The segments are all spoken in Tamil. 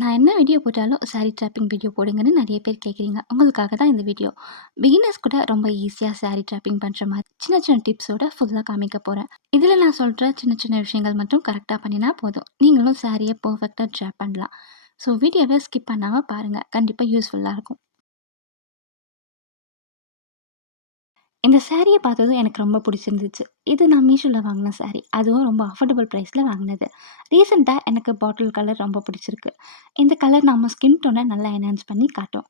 நான் என்ன வீடியோ போட்டாலும் சாரீ ட்ராப்பிங் வீடியோ போடுங்கன்னு நிறைய பேர் கேட்குறீங்க. உங்களுக்காக தான் இந்த வீடியோ. பிகினர்ஸ் கூட ரொம்ப ஈஸியாக சாரீ ட்ராப்பிங் பண்ணுற மாதிரி சின்ன சின்ன டிப்ஸோட ஃபுல்லாக காமிக்க போகிறேன். இதில் நான் சொல்கிற சின்ன சின்ன விஷயங்கள் மட்டும் கரெக்டாக பண்ணினா போதும். நீங்களும் சாரியை பர்ஃபெக்டாக ட்ராப் பண்ணலாம். ஸோ வீடியோவை ஸ்கிப் பண்ணாமல் பாருங்கள். கண்டிப்பாக யூஸ்ஃபுல்லாக இருக்கும். இந்த சாரிய பார்த்ததும் எனக்கு ரொம்ப பிடிச்சிருந்துச்சு. இது நான் மீஷோல வாங்கின சாரி. அதுவும் ரொம்ப அஃபோர்டபுள் ப்ரைஸில் வாங்கினது. ரீசெண்டா எனக்கு பாட்டில் கலர் ரொம்ப பிடிச்சிருக்கு. இந்த கலர் நம்ம ஸ்கின் டோனை நல்லா என்ஹான்ஸ் பண்ணி காட்டும்.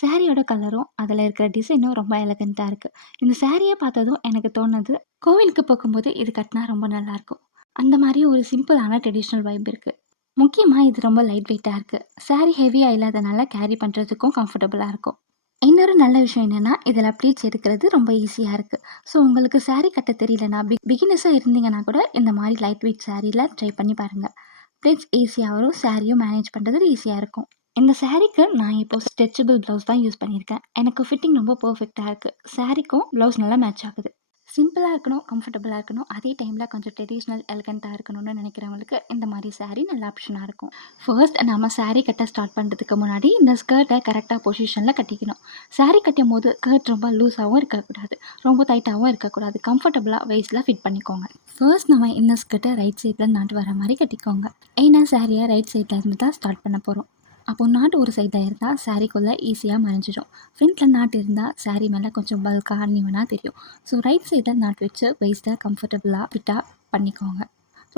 சாரியோட கலரும் அதில் இருக்கிற டிசைனும் ரொம்ப எலகண்ட்டாக இருக்குது. இந்த சாரியை பார்த்ததும் எனக்கு தோணுது, கோவிலுக்கு போகும்போது இது கட்டினா ரொம்ப நல்லாயிருக்கும். அந்த மாதிரி ஒரு சிம்பிளான ட்ரெடிஷ்னல் வைப் இருக்குது. முக்கியமாக இது ரொம்ப லைட் வெயிட்டாக இருக்குது. சாரி ஹெவியாக இல்லாதனால கேரி பண்ணுறதுக்கும் கம்ஃபர்டபுளாக இருக்கும். இன்னொரு நல்ல விஷயம் என்னென்னா, இதில் ப்ளீட்ஸ் எடுக்கிறது ரொம்ப ஈஸியாக இருக்குது. ஸோ உங்களுக்கு சாரீ கட்ட தெரியலனா, பிகினர்ஸாக இருந்தீங்கன்னா கூட இந்த மாதிரி லைட் வெயிட் சாரியில் ட்ரை பண்ணி பாருங்கள். ப்ளீட்ஸ் ஈஸியாக வரும், சாரியும் மேனேஜ் பண்ணுறது ஈஸியாக இருக்கும். இந்த சாரீக்கு நான் இப்போ ஸ்ட்ரெச்சபிள் ப்ளவுஸ் தான் யூஸ் பண்ணியிருக்கேன். எனக்கு ஃபிட்டிங் ரொம்ப பர்ஃபெக்டாக இருக்குது. சாரீக்கும் ப்ளவுஸ் நல்லா மேட்ச் ஆகுது. சிம்பிளாக இருக்கணும், கம்ஃபர்டபுளாக இருக்கணும், அதே டைமில் கொஞ்சம் ட்ரெடிஷ்னல் எலகண்ட்டாக இருக்கணும்னு நினைக்கிறவங்களுக்கு இந்த மாதிரி சாரீ நல்ல ஆப்ஷனாக இருக்கும். ஃபர்ஸ்ட் நம்ம சாரீ கட்ட ஸ்டார்ட் பண்ணுறதுக்கு முன்னாடி இந்த ஸ்கர்ட்டை கரெக்டாக பொசிஷனில் கட்டிக்கணும். சாரீ கட்டும் போது ஸ்கர்ட் ரொம்ப லூஸாகவும் இருக்கக்கூடாது, ரொம்ப டைட்டாகவும் இருக்கக்கூடாது. கம்ஃபர்டபுளாக வெயிஸ்டில் ஃபிட் பண்ணிக்கோங்க. ஃபர்ஸ்ட் நம்ம இந்த ஸ்கர்ட்டை ரைட் சைடில் நாட்டு வர மாதிரி கட்டிக்கோங்க. ஏன்னா சாரியை ரைட் சைடில் இருந்து தான் ஸ்டார்ட் பண்ண போகிறோம். அப்போது நாட்டு ஒரு சைடில் இருந்தால் சாரீக்குள்ளே ஈஸியாக மறைஞ்சிடும். ஃப்ரண்ட்டில் நாட்டு இருந்தால் சாரீ மேலே கொஞ்சம் பல்காக அன்னிவனாக தெரியும். ஸோ ரைட் சைடில் நாட்டு வச்சு வெயிஸ்ட்டை கம்ஃபர்டபுளாக ஃபிட்டாக பண்ணிக்கோங்க.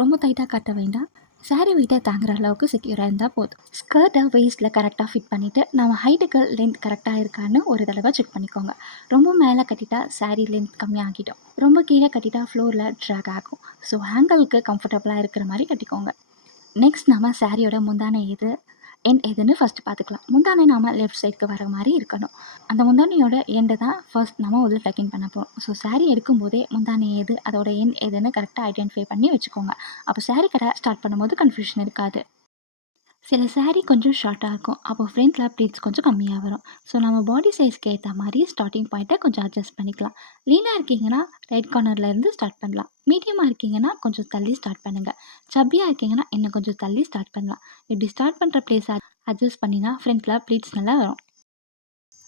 ரொம்ப டைட்டாக கட்ட வேண்டாம். சாரீ வெயிட்டை தாங்குற அளவுக்கு செக்யூராக இருந்தால் போதும். ஸ்கர்ட்டை வெயிஸ்ட்டில் கரெக்டாக ஃபிட் பண்ணிவிட்டு நம்ம ஹைட்டுக்கு லென்த் கரெக்டாக இருக்கான்னு ஒரு தடவை செக் பண்ணிக்கோங்க. ரொம்ப மேலே கட்டிட்டா சாரீ லென்த் கம்மியாகிடும், ரொம்ப கீழே கட்டிட்டா ஃப்ளோரில் ட்ராக் ஆகும். ஸோ ஹேங்கலுக்கு கம்ஃபர்டபுளாக இருக்கிற மாதிரி கட்டிக்கோங்க. நெக்ஸ்ட் நம்ம சாரியோட முந்தானை எதுன்னு ஃபஸ்ட்டு பார்த்துக்கலாம். முந்தானை நாம் லெஃப்ட் சைடுக்கு வர மாதிரி இருக்கணும். அந்த முந்தானையோட எண்டை தான் ஃபர்ஸ்ட் நம்ம உள்ள டக்கின் பண்ண போகிறோம். ஸோ சாரீ எடுக்கும்போதே முந்தானை எது, அதோட எதுன்னு கரெக்டாக ஐடென்டிஃபை பண்ணி வச்சுக்கோங்க. அப்போ சாரீ கடை ஸ்டார்ட் பண்ணும்போது கன்ஃபியூஷன் இருக்காது. சில சாரீ கொஞ்சம் ஷார்ட்டாக இருக்கும், அப்போ ஃப்ரண்ட்டில் ப்ளீட்ஸ் கொஞ்சம் கம்மியாக வரும். ஸோ நம்ம பாடி சைஸ்க்கு ஏற்ற மாதிரி ஸ்டார்டிங் பாயிண்ட்டை கொஞ்சம் அட்ஜஸ்ட் பண்ணிக்கலாம். லீனாக இருக்கீங்கன்னா ரைட் கார்னர்லேருந்து ஸ்டார்ட் பண்ணலாம். மீடியமாக இருக்கீங்கன்னா கொஞ்சம் தள்ளி ஸ்டார்ட் பண்ணுங்கள். சப்பியாக இருக்கீங்கன்னா இன்னும் கொஞ்சம் தள்ளி ஸ்டார்ட் பண்ணலாம். இப்படி ஸ்டார்ட் பண்ணுற பிளேஸை அட்ஜஸ்ட் பண்ணினா ஃப்ரண்ட்டில் ப்ளீட்ஸ் நல்லா வரும்.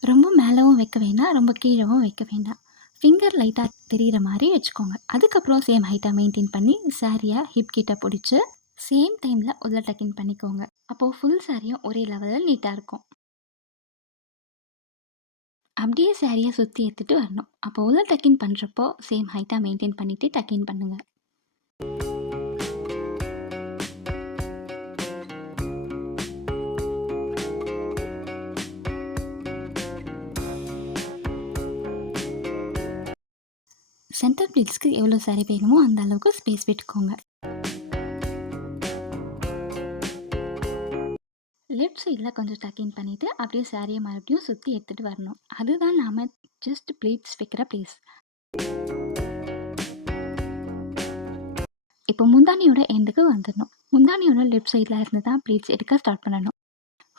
ரொம்ப மேலவும் வைக்க வேண்டாம், ரொம்ப கீழவும் வைக்க வேண்டாம். ஃபிங்கர் லைட்டாக தெரிகிற மாதிரி வச்சுக்கோங்க. அதுக்கப்புறம் சேம் ஹைட்டை மெயின்டைன் பண்ணி சாரியை ஹிப் கிட்ட பிடிச்சி சேம் டைமில் உள்ள டக்கின் பண்ணிக்கோங்க. அப்போது ஃபுல் சாரியும் ஒரே லெவலில் நீட்டாக இருக்கும். அப்படியே சாரியை சுற்றி எடுத்துகிட்டு வரணும். அப்போ உள்ள டக்கின் பண்ணுறப்போ சேம் ஹைட்டாக மெயின்டைன் பண்ணிவிட்டு டக்கின் பண்ணுங்கள். சென்டர் ப்ளீட்ஸ்க்கு எவ்வளோ சாரி வேணுமோ அந்த அளவுக்கு ஸ்பேஸ் விட்டுக்கோங்க. லெஃப்ட் சைடில் கொஞ்சம் டக்கின் பண்ணிவிட்டு அப்படியே சாரியை மறுபடியும் சுற்றி எடுத்துகிட்டு வரணும். அதுதான் நாம் ஜஸ்ட் ப்ளீட்ஸ் வைக்கிற ப்ளேஸ். இப்போ முந்தானியோட எண்டுக்கு வந்துடணும். முந்தானியோட லெஃப்ட் சைடில் இருந்து தான் ப்ளீட்ஸ் எடுக்க ஸ்டார்ட் பண்ணணும்.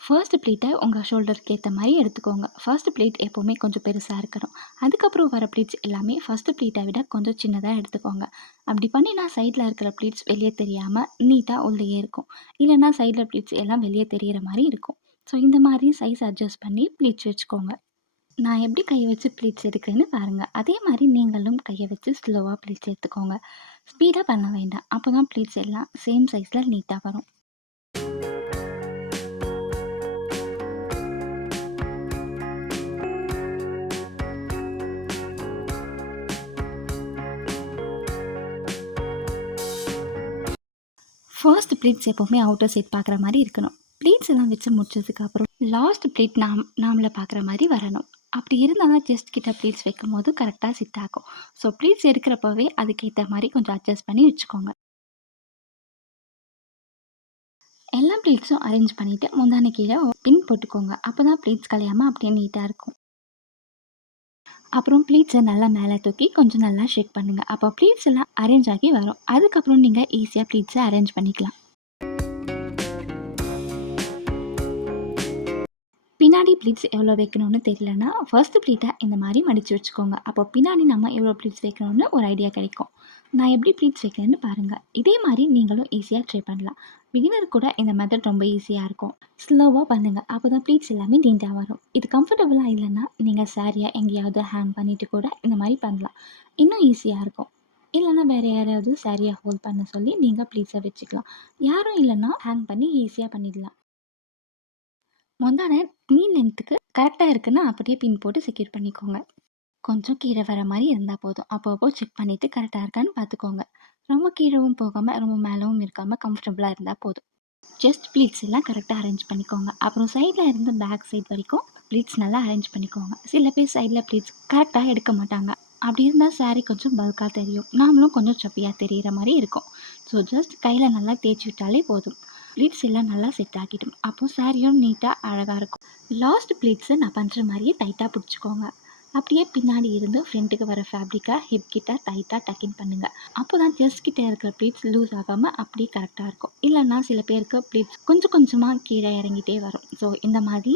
ஃபர்ஸ்ட் ப்ளீட்டை உங்கள் ஷோல்டருக்கு ஏற்ற மாதிரி எடுத்துக்கோங்க. ஃபர்ஸ்ட் ப்ளீட் எப்போவுமே கொஞ்சம் பெருசாக இருக்கணும். அதுக்கப்புறம் வர ப்ளீட்ஸ் எல்லாமே ஃபர்ஸ்ட் ப்ளீட்டை விட கொஞ்சம் சின்னதாக எடுத்துக்கோங்க. அப்படி பண்ணினா சைடில் இருக்கிற ப்ளீட்ஸ் வெளியே தெரியாமல் நீட்டாக உள்ளேயே இருக்கும். இல்லைனா சைடில் ப்ளீட்ஸ் எல்லாம் வெளியே தெரிகிற மாதிரி இருக்கும். ஸோ இந்த மாதிரி சைஸ் அட்ஜஸ்ட் பண்ணி ப்ளீட்ஸ் வச்சுக்கோங்க. நான் எப்படி கையை வச்சு ப்ளீட்ஸ் எடுக்கிறேன்னு பாருங்கள். அதே மாதிரி நீங்களும் கையை வச்சு ஸ்லோவாக ப்ளீட்ஸ் எடுத்துக்கோங்க. ஸ்பீடாக பண்ண வேண்டாம். அப்போ தான் ப்ளீட்ஸ் எல்லாம் சேம் சைஸில் நீட்டாக வரும். ஃபர்ஸ்ட் ப்ளீட்ஸ் எப்போவுமே அவுட்டர் சைட் பார்க்குற மாதிரி இருக்கணும். ப்ளீட்ஸ் எல்லாம் வச்சு முடிச்சதுக்கப்புறம் லாஸ்ட் ப்ளீட் நாமளை பார்க்குற மாதிரி வரணும். அப்படி இருந்தால் தான் ஜஸ்ட் கிட்ட ப்ளீட்ஸ் வைக்கும் போது கரெக்டாக செட் ஆகும். ஸோ ப்ளீட்ஸ் எடுக்கிறப்பவே அதுக்கேற்ற மாதிரி கொஞ்சம் அட்ஜஸ்ட் பண்ணி வச்சுக்கோங்க. எல்லா ப்ளீட்ஸும் அரேஞ்ச் பண்ணிவிட்டு முந்தானை கீழே பின் போட்டுக்கோங்க. அப்போ தான் ப்ளீட்ஸ் கலையாமல் அப்படியே நீட்டாக இருக்கும். அப்புறம் ப்ளீட்ஸை நல்லா மேலே தூக்கி கொஞ்சம் நல்லா ஷேக் பண்ணுங்கள். அப்போ ப்ளீட்ஸ் எல்லாம் அரேஞ்ச் ஆகி வரும். அதுக்கப்புறம் நீங்கள் ஈஸியாக ப்ளீட்ஸை அரேஞ்ச் பண்ணிக்கலாம். பின்னாடி ப்ளீட்ஸ் எவ்வளோ வைக்கணும்னு தெரியலனா ஃபர்ஸ்ட் ப்ளீட்டை இந்த மாதிரி மடித்து வச்சுக்கோங்க. அப்போ பின்னாடி நம்ம எவ்வளோ ப்ளீட்ஸ் வைக்கணும்னு ஒரு ஐடியா கிடைக்கும். நான் எப்படி ப்ளீட்ஸ் வைக்கிறேன்னு பாருங்கள். இதே மாதிரி நீங்களும் ஈஸியாக ட்ரை பண்ணலாம். பிகினர் கூட இந்த மெத்தட் ரொம்ப ஈஸியாக இருக்கும். ஸ்லோவாக பண்ணுங்க. அப்போ தான் ப்ளீட்ஸ் எல்லாமே நீட்டா வரும். இது கம்ஃபர்டபுளாக இல்லைன்னா, நீங்கள் சாரியை எங்கேயாவது ஹேங் பண்ணிட்டு கூட இந்த மாரி பண்ணலாம். இன்னும் ஈஸியாக இருக்கும். இல்லைன்னா வேறு யாரையாவது சாரியை ஹோல்ட் பண்ண சொல்லி நீங்கள் ப்ளீட்ஸை வச்சுக்கலாம். யாரும் இல்லைன்னா ஹேங் பண்ணி ஈஸியாக பண்ணிடலாம். முந்தான நீ லென்த்துக்கு கரெக்டாக இருக்குன்னா அப்படியே பின் போட்டு செக்யூர் பண்ணிக்கோங்க. கொஞ்சம் கீழே வர மாரி இருந்தால் போதும். அப்பப்போ செக் பண்ணிவிட்டு கரெக்டாக இருக்கான்னு பார்த்துக்கோங்க. ரொம்ப கீழவும் போகாமல் ரொம்ப மேலவும் இருக்காமல் கம்ஃபர்டபுளாக இருந்தால் போதும். செஸ்ட் ப்ளீட்ஸ் எல்லாம் கரெக்டாக அரேஞ்ச் பண்ணிக்கோங்க. அப்புறம் சைடில் இருந்து பேக் சைட் வரைக்கும் ப்ளீட்ஸ் நல்லா அரேஞ்ச் பண்ணிக்கோங்க. சில பேர் சைடில் ப்ளீட்ஸ் கரெக்டாக எடுக்க மாட்டாங்க. அப்படி இருந்தால் சாரீ கொஞ்சம் பல்காக தெரியும். நாமளும் கொஞ்சம் சப்பியாக தெரிகிற மாதிரி இருக்கும். ஸோ ஜஸ்ட் கையில் நல்லா தேய்ச்சி விட்டாலே போதும். ப்ளீட்ஸ் எல்லாம் நல்லா செட் ஆகிடும். அப்போது சாரியும் நீட்டாக அழகாக இருக்கும். லாஸ்ட் ப்ளீட்ஸை நான் பண்ணுற மாதிரியே டைட்டாக பிடிச்சிக்கோங்க. அப்படியே பின்னாடி இருந்து ஃப்ரண்ட்டுக்கு வர ஃபேப்ரிக்கை ஹிப் கிட்ட டைட்டாக டக்கின் பண்ணுங்கள். அப்போ தான் செஸ்ட் கிட்ட இருக்கிற ப்ளீட்ஸ் லூஸ் ஆகாமல் அப்படியே கரெக்டாக இருக்கும். இல்லைன்னா சில பேருக்கு ப்ளீட்ஸ் கொஞ்சம் கொஞ்சமாக கீழே இறங்கிட்டே வரும். ஸோ இந்த மாதிரி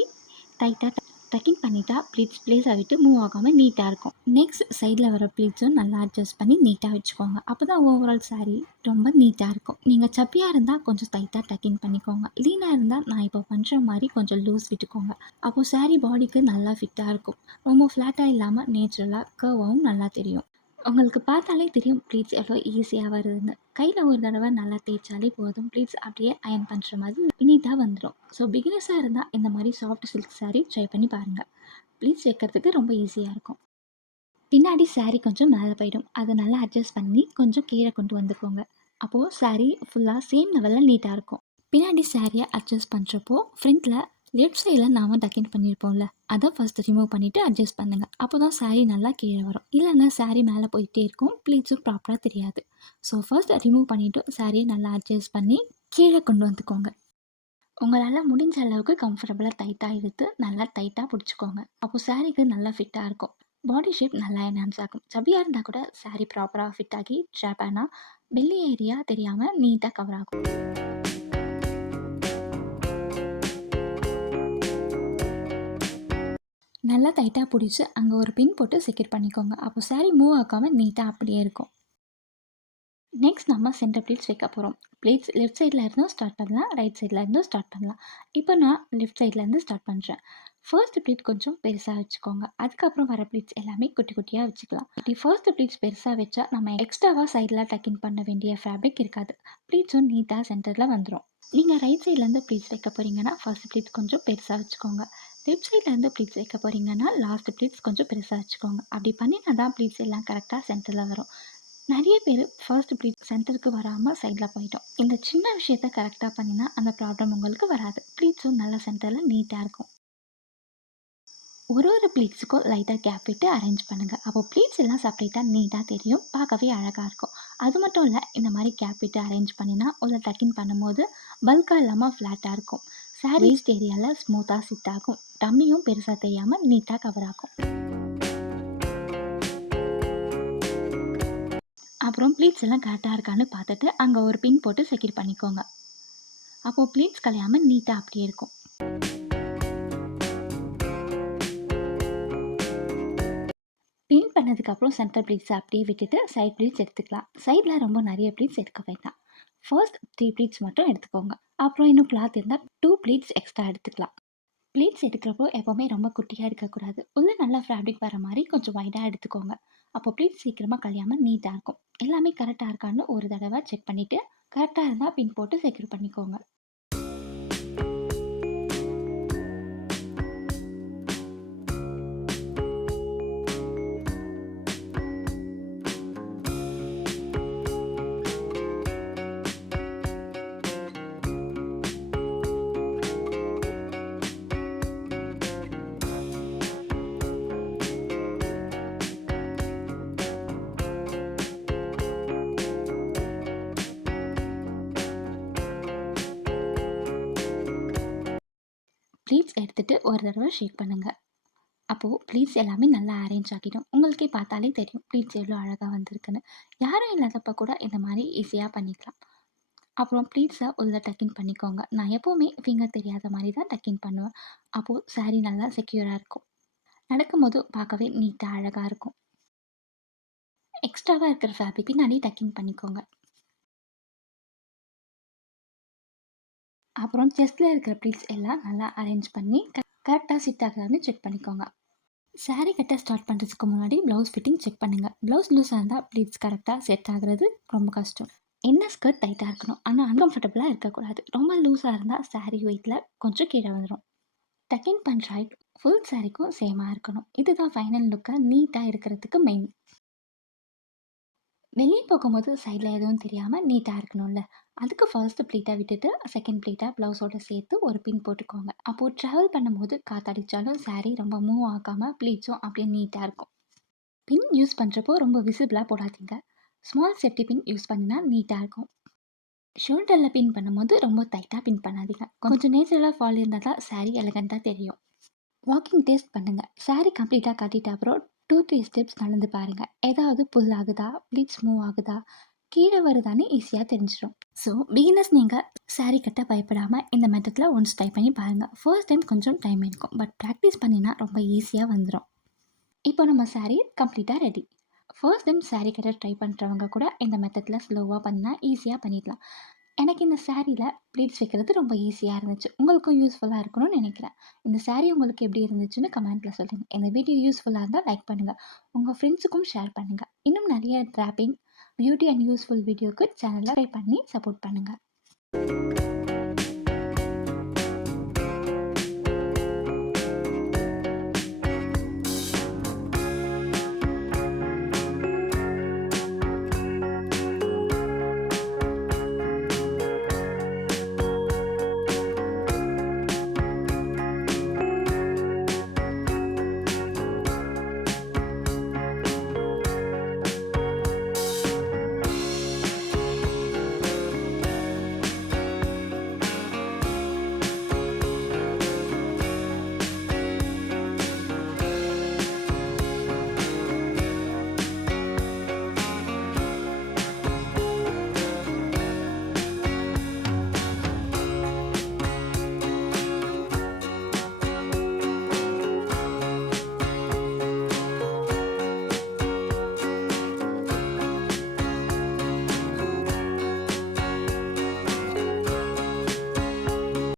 டைட்டாக டக்கின் பண்ணிட்டா ப்ளீட்ஸ் ப்ளேஸை விட்டு மூவ் ஆகாமல் நீட்டாக இருக்கும். நெக்ஸ்ட் சைடில் வர ப்ளீட்ஸும் நல்லா அட்ஜஸ்ட் பண்ணி நீட்டாக வச்சுக்கோங்க. அப்போ தான் ஓவரால் சாரீ ரொம்ப நீட்டாக இருக்கும். நீங்கள் சப்பியாக இருந்தால் கொஞ்சம் டைட்டாக டக்கின் பண்ணிக்கோங்க. லீனாக இருந்தால் நான் இப்போ பண்ணுற மாதிரி கொஞ்சம் லூஸ் விட்டுக்கோங்க. அப்போது சாரீ பாடிக்கு நல்லா ஃபிட்டாக இருக்கும். ரொம்ப ஃப்ளாட்டாக இல்லாமல் நேச்சுரலாக கர்வாகவும் நல்லா தெரியும். உங்களுக்கு பார்த்தாலே தெரியும் ப்ளீட்ஸ் எவ்வளோ ஈஸியாக வருதுன்னு. கையில் ஒரு தடவை நல்லா தேய்ச்சாலே போதும். ப்ளீட்ஸ் அப்படியே அயன் பண்ணுற மாதிரி நீட்டாக வந்துடும். ஸோ பிகினர்ஸாக இருந்தால் இந்த மாதிரி சாஃப்ட் சில்க் சாரீ ட்ரை பண்ணி பாருங்கள். ப்ளீட்ஸ் வைக்கிறதுக்கு ரொம்ப ஈஸியாக இருக்கும். பின்னாடி சாரீ கொஞ்சம் மேலே போயிடும். அதை நல்லா அட்ஜஸ்ட் பண்ணி கொஞ்சம் கீழே கொண்டு வந்துக்கோங்க. அப்போது சாரீ ஃபுல்லாக சேம் லெவலில் நீட்டாக இருக்கும். பின்னாடி சாரியை அட்ஜஸ்ட் பண்ணுறப்போ ஃப்ரண்ட்டில் லெஃப்ட் சைடில் நாம் டக்கின் பண்ணியிருப்போம்ல, அதை ஃபஸ்ட்டு ரிமூவ் பண்ணிவிட்டு அட்ஜஸ்ட் பண்ணுங்கள். அப்போ தான் சாரீ நல்லா கீழே வரும். இல்லைன்னா சாரீ மேலே போயிட்டே இருக்கும், ப்ளீட்ஸும் ப்ராப்பராக தெரியாது. ஸோ ஃபர்ஸ்ட் ரிமூவ் பண்ணிவிட்டு சாரியை நல்லா அட்ஜஸ்ட் பண்ணி கீழே கொண்டு வந்துக்கோங்க. உங்களால் முடிஞ்ச அளவுக்கு கம்ஃபர்டபுளாக டைட்டாக இழுத்து நல்லா டைட்டாக பிடிச்சிக்கோங்க. அப்போது சாரீக்கு நல்லா ஃபிட்டாக இருக்கும். பாடி ஷேப் நல்லா என்ஹான்ஸ் ஆகும். சப்பியாக இருந்தால் கூட சாரீ ப்ராப்பராக ஃபிட் ஆகி ட்ராப் ஆனால் பெல்லி ஏரியா தெரியாமல் நீட்டாக கவர் ஆகும். நல்லா டைட்டாக பிடிச்சி அங்கே ஒரு பின் போட்டு செக்யூர் பண்ணிக்கோங்க. அப்போ சாரீ மூவ் ஆகாமல் நீட்டாக அப்படியே இருக்கும். நெக்ஸ்ட் நம்ம சென்டர் ப்ளீட்ஸ் வைக்க போகிறோம். ப்ளீட்ஸ் லெஃப்ட் சைடில் இருந்தும் ஸ்டார்ட் பண்ணலாம், ரைட் சைடில் இருந்தும் ஸ்டார்ட் பண்ணலாம். இப்போ நான் லெஃப்ட் சைட்லேருந்து ஸ்டார்ட் பண்ணுறேன். ஃபர்ஸ்ட் ப்ளீட் கொஞ்சம் பெருசாக வச்சுக்கோங்க. அதுக்கப்புறம் வர ப்ளீட்ஸ் எல்லாமே குட்டி குட்டியாக வச்சுக்கலாம். இப்படி ஃபர்ஸ்ட் ப்ளீட்ஸ் பெருசாக வச்சா நம்ம எக்ஸ்ட்ராவாக சைடில் டக்கின் பண்ண வேண்டிய ஃபேப்ரிக் இருக்காது. ப்ளீட்ஸும் நீட்டாக சென்டரில் வந்துடும். நீங்கள் ரைட் சைட்லேருந்து ப்ளீட்ஸ் வைக்க போகிறீங்கன்னா ஃபர்ஸ்ட் ப்ளீட்ஸ் கொஞ்சம் பெருசாக வச்சுக்கோங்க. லெஃப்ட் சைட்லேருந்து ப்ளீட்ஸ் வைக்க போகிறீங்கன்னா லாஸ்ட் ப்ளீட்ஸ் கொஞ்சம் பெருசாக வச்சுக்கோங்க. அப்படி பண்ணினா தான் ப்ளீட்ஸ் எல்லாம் கரெக்டாக சென்டரில் வரும். நிறைய பேர் ஃபர்ஸ்ட் ப்ளீட் சென்டருக்கு வராமல் சைடில் போயிட்டோம். இந்த சின்ன விஷயத்த கரெக்டாக பண்ணினா அந்த ப்ராப்ளம் உங்களுக்கு வராது. ப்ளீட்ஸும் நல்ல சென்டரில் நீட்டாக இருக்கும். ஒரு ப்ளீட்ஸுக்கும் லைட்டாக கேப் விட்டு அரேஞ்ச் பண்ணுங்கள். அப்போ ப்ளீட்ஸ் எல்லாம் செப்பரேட்டாக நீட்டாக தெரியும், பார்க்கவே அழகாக இருக்கும். அது மட்டும் இல்லை, இந்த மாதிரி கேப் விட்டு அரேஞ்ச் பண்ணினா உள்ள டக்கின் பண்ணும்போது பல்காக இல்லாமல் ஃப்ளாட்டாக இருக்கும். சாரீ வேஸ்ட் ஏரியாவில் ஸ்மூத்தாக சிட் ஆகும். டம்மியும் பெருசாக தெரியாமல் நீட்டாக கவர் ஆகும். அப்புறம் ப்ளீட்ஸ் எல்லாம் கரெக்டாக இருக்கான்னு பார்த்துட்டு அங்கே ஒரு பின் போட்டு செக்யூர் பண்ணிக்கோங்க. அப்போது ப்ளீட்ஸ் கலையாமல் நீட்டாக அப்படியே இருக்கும். பின் பண்ணதுக்கப்புறம் சென்டர் ப்ளீட்ஸை அப்படியே விட்டுட்டு சைட் ப்ளீட்ஸ் எடுத்துக்கலாம். சைடில் ரொம்ப நிறைய ப்ளீட்ஸ் எடுக்க வேண்டாம். ஃபர்ஸ்ட் 3 ப்ளீட்ஸ் மட்டும் எடுத்துக்கோங்க. அப்புறம் இன்னும் கிளாத் இருந்தால் 2 ப்ளீட்ஸ் எக்ஸ்ட்ரா எடுத்துக்கலாம். ப்ளீட்ஸ் எடுக்கிறப்போ எப்போவுமே ரொம்ப குட்டியாக எடுக்கக்கூடாது. உள்ளே நல்லா ஃபேப்ரிக் வர மாதிரி கொஞ்சம் வைடாக எடுத்துக்கோங்க. அப்போ ப்ளீட்ஸ் சீக்கிரமாக கலையாமல் நீட்டாக இருக்கும். எல்லாமே கரெக்டாக இருக்கான்னு ஒரு தடவை செக் பண்ணிவிட்டு கரெக்டாக இருந்தால் பின் போட்டு செக்யூர் பண்ணிக்கோங்க. ப்ளீட்ஸ் எடுத்துகிட்டு ஒரு தடவை ஷேக் பண்ணுங்கள். அப்போது ப்ளீட்ஸ் எல்லாமே நல்லா அரேஞ்ச் ஆகிடும். உங்களுக்கே பார்த்தாலே தெரியும் ப்ளீட்ஸ் எவ்வளோ அழகாக வந்திருக்குன்னு. யாரும் இல்லாதப்போ கூட இந்த மாதிரி ஈஸியாக பண்ணிக்கலாம். அப்புறம் ப்ளீட்ஸை உள்ள டக்கின் பண்ணிக்கோங்க. நான் எப்போவுமே ஃபிங்கர் தெரியாத மாதிரி தான் டக்கின் பண்ணுவேன். அப்போது சாரீ நல்லா செக்யூராக இருக்கும். நடக்கும்போது பார்க்கவே நீட்டாக அழகாக இருக்கும். எக்ஸ்ட்ராவாக இருக்கிற ஃபேப்ரிக் பின்னாடி டக்கின் பண்ணிக்கோங்க. அப்புறம் செஸ்ட்டில் இருக்கிற ப்ளீட்ஸ் எல்லாம் நல்லா அரேஞ்ச் பண்ணி கரெக்டாக சிட் ஆகுதான்னு செக் பண்ணிக்கோங்க. சாரீ கட்ட ஸ்டார்ட் பண்ணுறதுக்கு முன்னாடி ப்ளவுஸ் ஃபிட்டிங் செக் பண்ணுங்கள். ப்ளவுஸ் லூஸாக இருந்தால் ப்ளீட்ஸ் கரெக்டாக செட் ஆகுறது ரொம்ப கஷ்டம். என்ன ஸ்கர்ட் டைட்டாக இருக்கணும், ஆனால் அன்கம்ஃபர்டபுளாக இருக்கக்கூடாது. ரொம்ப லூஸாக இருந்தால் சாரீ வெயிட்டில் கொஞ்சம் கீழே வந்துடும். டக்கின் பஞ்ச் ஹைட் ஃபுல் சாரீக்கும் சேமாக இருக்கணும். இதுதான் ஃபைனல் லுக்கை நீட்டாக இருக்கிறதுக்கு மெயின். வெளியே போகும்போது சைடில் எதுவும் தெரியாமல் நீட்டாக இருக்கணும்ல, அதுக்கு ஃபர்ஸ்ட் ப்ளீட்டை விட்டுட்டு செகண்ட் ப்ளீட்டை ப்ளவுஸோட சேர்த்து ஒரு பின் போட்டுக்கோங்க. அப்போது ட்ராவல் பண்ணும்போது காற்றடிச்சாலும் சாரீ ரொம்ப மூவ் ஆகாமல் ப்ளீட்ஸும் அப்படியே நீட்டாக இருக்கும். பின் யூஸ் பண்ணுறப்போ ரொம்ப விசிபிளாக போடாதீங்க. ஸ்மால் சேஃப்டி பின் யூஸ் பண்ணினா நீட்டாக இருக்கும். ஷோல்டரில் பின் பண்ணும்போது ரொம்ப டைட்டாக பின் பண்ணாதீங்க. கொஞ்சம் நேச்சுரலாக ஃபால் இருந்தால் தான் சாரீ எலகண்ட்டாக தெரியும். வாக்கிங் டெஸ்ட் பண்ணுங்கள். சாரீ கம்ப்ளீட்டாக கட்டிட்ட அப்புறம் 2-3 ஸ்டெப்ஸ் நடந்து பாருங்கள். ஏதாவது புல் ஆகுதா, ப்ளீட்ஸ் மூவ் ஆகுதா, கீழே வருதான்னு ஈஸியாக தெரிஞ்சிடும். ஸோ பிகினர்ஸ் நீங்கள் சாரீ கட்ட பயப்படாமல் இந்த மெத்தடில் ஒன்ஸ் ட்ரை பண்ணி பாருங்கள். ஃபர்ஸ்ட் டைம் கொஞ்சம் டைம் எடுக்கும், பட் ப்ராக்டிஸ் பண்ணினா ரொம்ப ஈஸியாக வந்துடும். இப்போ நம்ம சாரீ கம்ப்ளீட்டாக ரெடி. ஃபர்ஸ்ட் டைம் சாரீ கட்ட ட்ரை பண்ணுறவங்க கூட இந்த மெத்தடில் ஸ்லோவாக பண்ணால் ஈஸியாக பண்ணிடலாம். எனக்கு இந்த சாரியில் ப்ளீட்ஸ் வைக்கிறது ரொம்ப ஈஸியாக இருந்துச்சு. உங்களுக்கும் யூஸ்ஃபுல்லாக இருக்கணும்னு நினைக்கிறேன். இந்த சாரீ உங்களுக்கு எப்படி இருந்துச்சுன்னு கமெண்ட்டில் சொல்லுங்கள். இந்த வீடியோ யூஸ்ஃபுல்லாக இருந்தால் லைக் பண்ணுங்கள். உங்கள் ஃப்ரெண்ட்ஸுக்கும் ஷேர் பண்ணுங்கள். இன்னும் நிறைய ட்ராப்பிங், பியூட்டி அண்ட் யூஸ்ஃபுல் வீடியோக்கு சேனலை ட்ரை பண்ணி சப்போர்ட் பண்ணுங்கள்.